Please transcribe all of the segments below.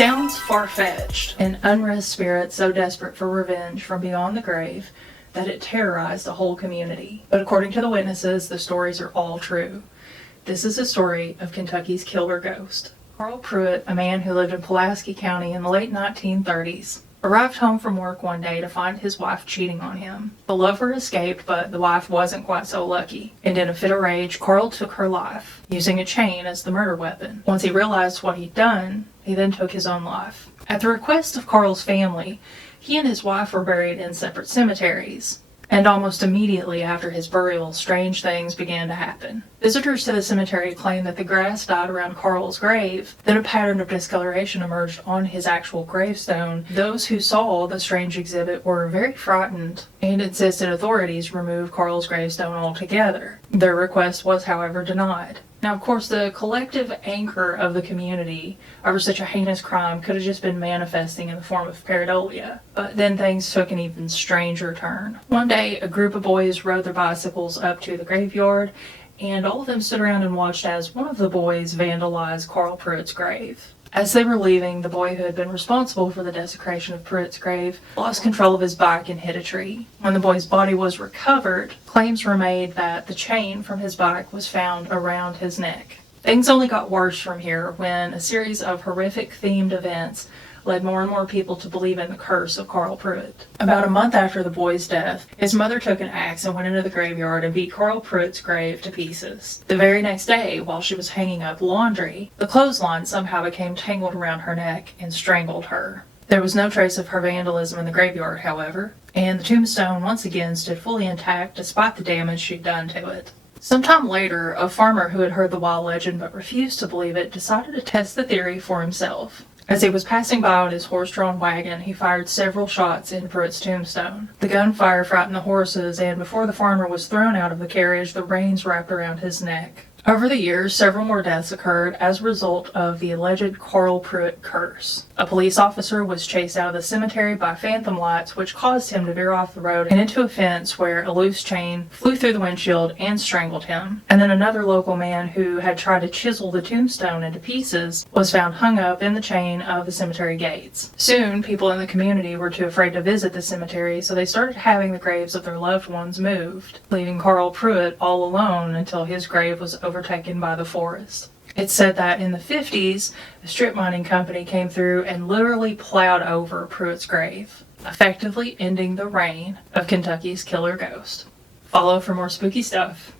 sounds far-fetched, an unrest spirit so desperate for revenge from beyond the grave that it terrorized the whole community. But according to the witnesses, the stories are all true. This is the story of Kentucky's killer ghost. Carl Pruitt, a man who lived in Pulaski County in the late 1930s, arrived home from work one day to find his wife cheating on him. The lover escaped, but the wife wasn't quite so lucky, and in a fit of rage, Carl took her life, using a chain as the murder weapon. Once he realized what he'd done, he then took his own life. At the request of Carl's family, he and his wife were buried in separate cemeteries, and almost immediately after his burial, strange things began to happen. Visitors to the cemetery claimed that the grass died around Carl's grave, then a pattern of discoloration emerged on his actual gravestone. Those who saw the strange exhibit were very frightened and insisted authorities remove Carl's gravestone altogether. Their request was, however, denied. Now, of course, the collective anger of the community over such a heinous crime could have just been manifesting in the form of pareidolia. But then things took an even stranger turn. One day, a group of boys rode their bicycles up to the graveyard, and all of them stood around and watched as one of the boys vandalized Carl Pruitt's grave. As they were leaving, the boy who had been responsible for the desecration of Pruitt's grave lost control of his bike and hit a tree. When the boy's body was recovered, claims were made that the chain from his bike was found around his neck. Things only got worse from here when a series of horrific themed events led more and more people to believe in the curse of Carl Pruitt. About a month after the boy's death, his mother took an axe and went into the graveyard and beat Carl Pruitt's grave to pieces. The very next day, while she was hanging up laundry, the clothesline somehow became tangled around her neck and strangled her. There was no trace of her vandalism in the graveyard, however, and the tombstone once again stood fully intact despite the damage she'd done to it. Sometime later, a farmer who had heard the wild legend but refused to believe it decided to test the theory for himself. As he was passing by on his horse-drawn wagon, he fired several shots into Pruitt's tombstone. The gunfire frightened the horses, and before the farmer was thrown out of the carriage, the reins wrapped around his neck. Over the years, several more deaths occurred as a result of the alleged Carl Pruitt curse. A police officer was chased out of the cemetery by phantom lights, which caused him to veer off the road and into a fence where a loose chain flew through the windshield and strangled him. And then another local man who had tried to chisel the tombstone into pieces was found hung up in the chain of the cemetery gates. Soon, people in the community were too afraid to visit the cemetery, so they started having the graves of their loved ones moved, leaving Carl Pruitt all alone until his grave was overtaken by the forest. It's said that in the 50s, a strip mining company came through and literally plowed over Pruitt's grave, effectively ending the reign of Kentucky's killer ghost. Follow for more spooky stuff.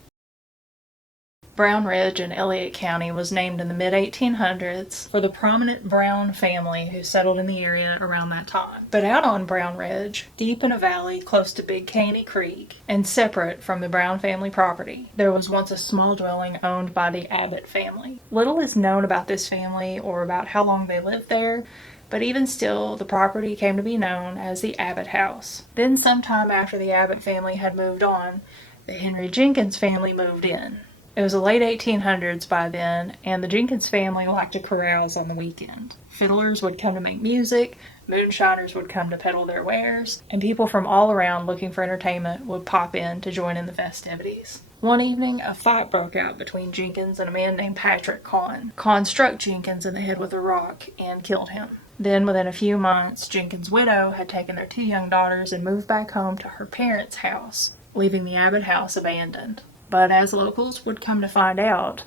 Brown Ridge in Elliott County was named in the mid-1800s for the prominent Brown family who settled in the area around that time. But out on Brown Ridge, deep in a valley close to Big Caney Creek, and separate from the Brown family property, there was once a small dwelling owned by the Abbott family. Little is known about this family or about how long they lived there, but even still, the property came to be known as the Abbott House. Then sometime after the Abbott family had moved on, the Henry Jenkins family moved in. It was the late 1800s by then, and the Jenkins family liked to carouse on the weekend. Fiddlers would come to make music, moonshiners would come to peddle their wares, and people from all around looking for entertainment would pop in to join in the festivities. One evening, a fight broke out between Jenkins and a man named Patrick Kahn. Kahn struck Jenkins in the head with a rock and killed him. Then, within a few months, Jenkins' widow had taken their 2 young daughters and moved back home to her parents' house, leaving the Abbott house abandoned. But as locals would come to find out,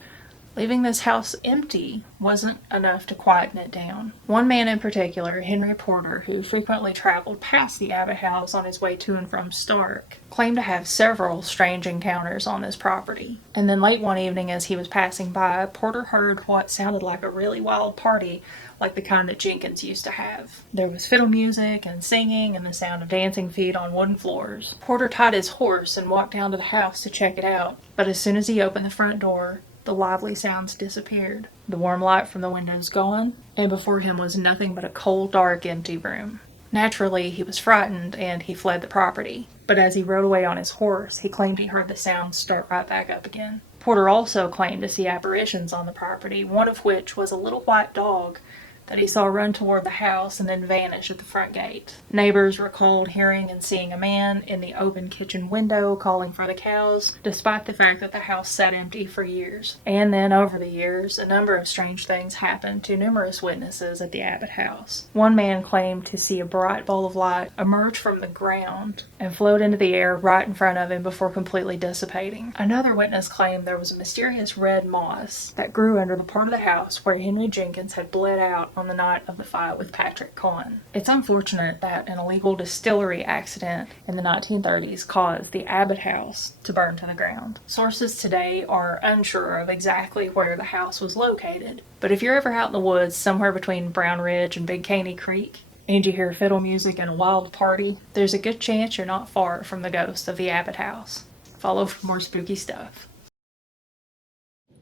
leaving this house empty wasn't enough to quieten it down. One man in particular, Henry Porter, who frequently traveled past the Abbott house on his way to and from Stark, claimed to have several strange encounters on this property. And then late one evening as he was passing by, Porter heard what sounded like a really wild party, like the kind that Jenkins used to have. There was fiddle music and singing and the sound of dancing feet on wooden floors. Porter tied his horse and walked down to the house to check it out, but as soon as he opened the front door, the lively sounds disappeared. The warm light from the windows gone, and before him was nothing but a cold, dark, empty room. Naturally, he was frightened, and he fled the property. But as he rode away on his horse, he claimed he heard the sounds start right back up again. Porter also claimed to see apparitions on the property, one of which was a little white dog that he saw run toward the house and then vanish at the front gate. Neighbors recalled hearing and seeing a man in the open kitchen window calling for the cows, despite the fact that the house sat empty for years. And then, over the years, a number of strange things happened to numerous witnesses at the Abbott house. One man claimed to see a bright ball of light emerge from the ground and float into the air right in front of him before completely dissipating. Another witness claimed there was a mysterious red moss that grew under the part of the house where Henry Jenkins had bled out on the night of the fight with Patrick Cohen. It's unfortunate that an illegal distillery accident in the 1930s caused the Abbott house to burn to the ground. Sources today are unsure of exactly where the house was located, but if you're ever out in the woods somewhere between Brown Ridge and Big Caney Creek, and you hear fiddle music and a wild party, there's a good chance you're not far from the ghost of the Abbott house. Follow for more spooky stuff.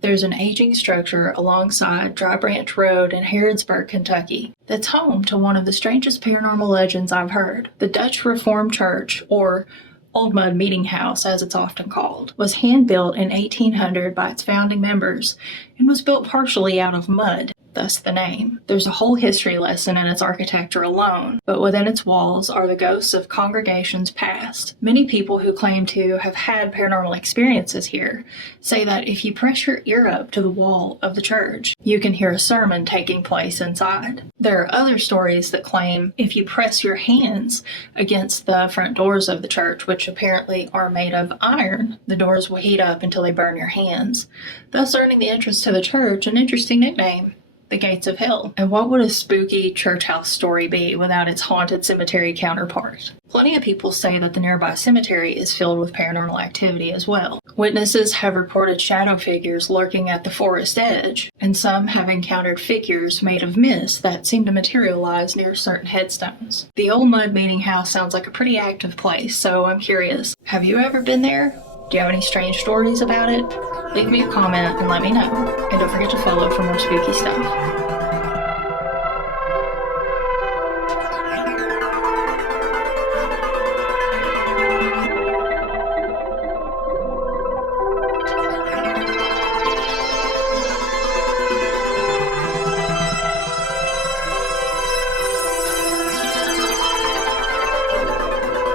There's an aging structure alongside Dry Branch Road in Harrodsburg, Kentucky, that's home to one of the strangest paranormal legends I've heard. The Dutch Reformed Church, or Old Mud Meeting House as it's often called, was hand-built in 1800 by its founding members and was built partially out of mud, thus the name. There's a whole history lesson in its architecture alone, but within its walls are the ghosts of congregations past. Many people who claim to have had paranormal experiences here say that if you press your ear up to the wall of the church, you can hear a sermon taking place inside. There are other stories that claim if you press your hands against the front doors of the church, which apparently are made of iron, the doors will heat up until they burn your hands, thus earning the entrance to the church an interesting nickname, the Gates of Hell. And what would a spooky church house story be without its haunted cemetery counterpart? Plenty of people say that the nearby cemetery is filled with paranormal activity as well. Witnesses have reported shadow figures lurking at the forest edge, and some have encountered figures made of mist that seem to materialize near certain headstones. The Old Mud Meeting House sounds like a pretty active place, so I'm curious, have you ever been there? Do you have any strange stories about it? Leave me a comment and let me know. And don't forget to follow for more spooky stuff.